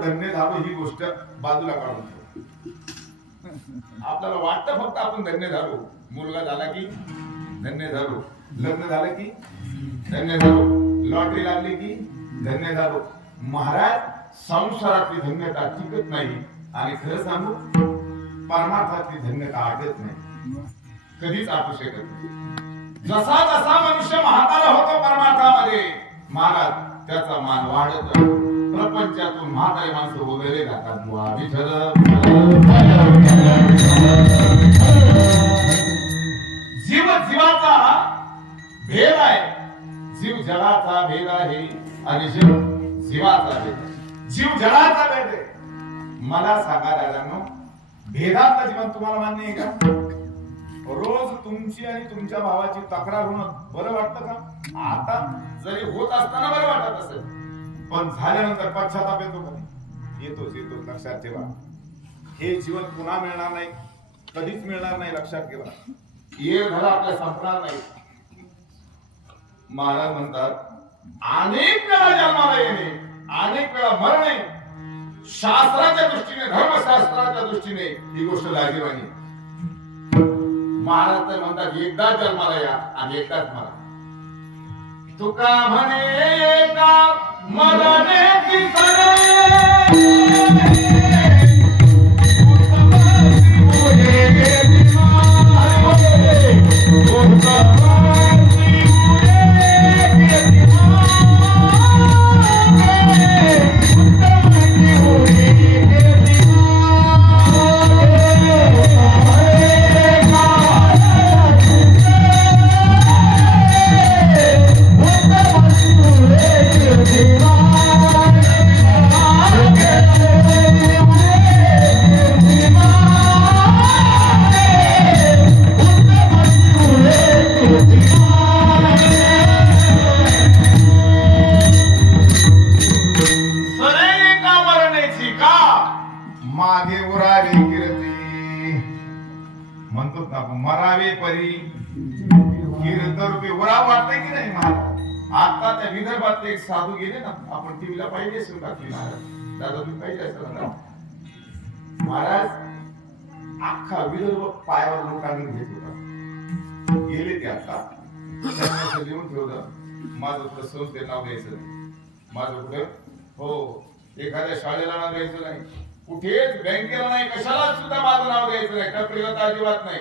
धन्य झालो ही गोष्ट बाजूला काढून आपल्याला वाटतं फक्त आपण धन्य झालो. मुलगा झाला की धन्य झालो. लग्न झालं की धन्य झालो. लॉटरी लागली की धन्य झालो. महाराज संसारातली धन्यता टिकत नाही. आणि खरं सांगू परमार्थातली धन्यता आटत नाही. कधीच आटू शकत नाही. जसा जसा मनुष्य म्हातारा होतो परमार्थामध्ये महाराज त्याचा मान वाढत प्रपंचातून म्हातारे माणसं वगैरे जातात जीव जीवाचा भेद आहे. जीव जळाचा भेद आहे. आणि जीव जीवाचा भेद जीव जगाचा भेद आहे. मला सांगा राजांनो भेदातलं जीवन तुम्हाला मान्य आहे का? रोज तुमची आणि तुमच्या भावाची तक्रार होणं बरं वाटतं का? आता जरी होत असताना बरं वाटत असेल पण झाल्यानंतर पश्चाताप येतो का येतोच येतो लक्षात ठेवा. हे जीवन पुन्हा मिळणार नाही कधीच मिळणार नाही लक्षात ठेवा. ये घर आपल्या संपणार नाही. महाराज म्हणतात अनेक वेळा जन्माला येणे अनेक वेळा मरणे शास्त्राच्या दृष्टीने धर्मशास्त्राच्या दृष्टीने ही गोष्ट लाजीवानी आहे. महाराज तर म्हणतात एकदा जन्माला या आणि एकदाच मला तुका म्हणे एका मरणे सरे का का? मागे म्हणतो ना मरावे परी. कीर्तरूपी उरा वाटतंय की नाही मला आता त्या विदर्भातले एक साधू गेले ना आपण टीव्हीला पाहिजे असेल महाराज दादा तुम्ही पाहिजे असेल ना? महाराज अख्खा विदर्भ पायावर लोकांनी घेत होता. गेले ते आता. लिहून ठेवलं माझं कुठं संस्थेत नाव घ्यायचं नाही. माझं कुठं? हो एखाद्या शाळेला नाव द्यायचं नाही. कुठेच बँकेला नाही कशाला सुद्धा माझं नाव द्यायचं नाही. टपरीला तर अजिबात नाही.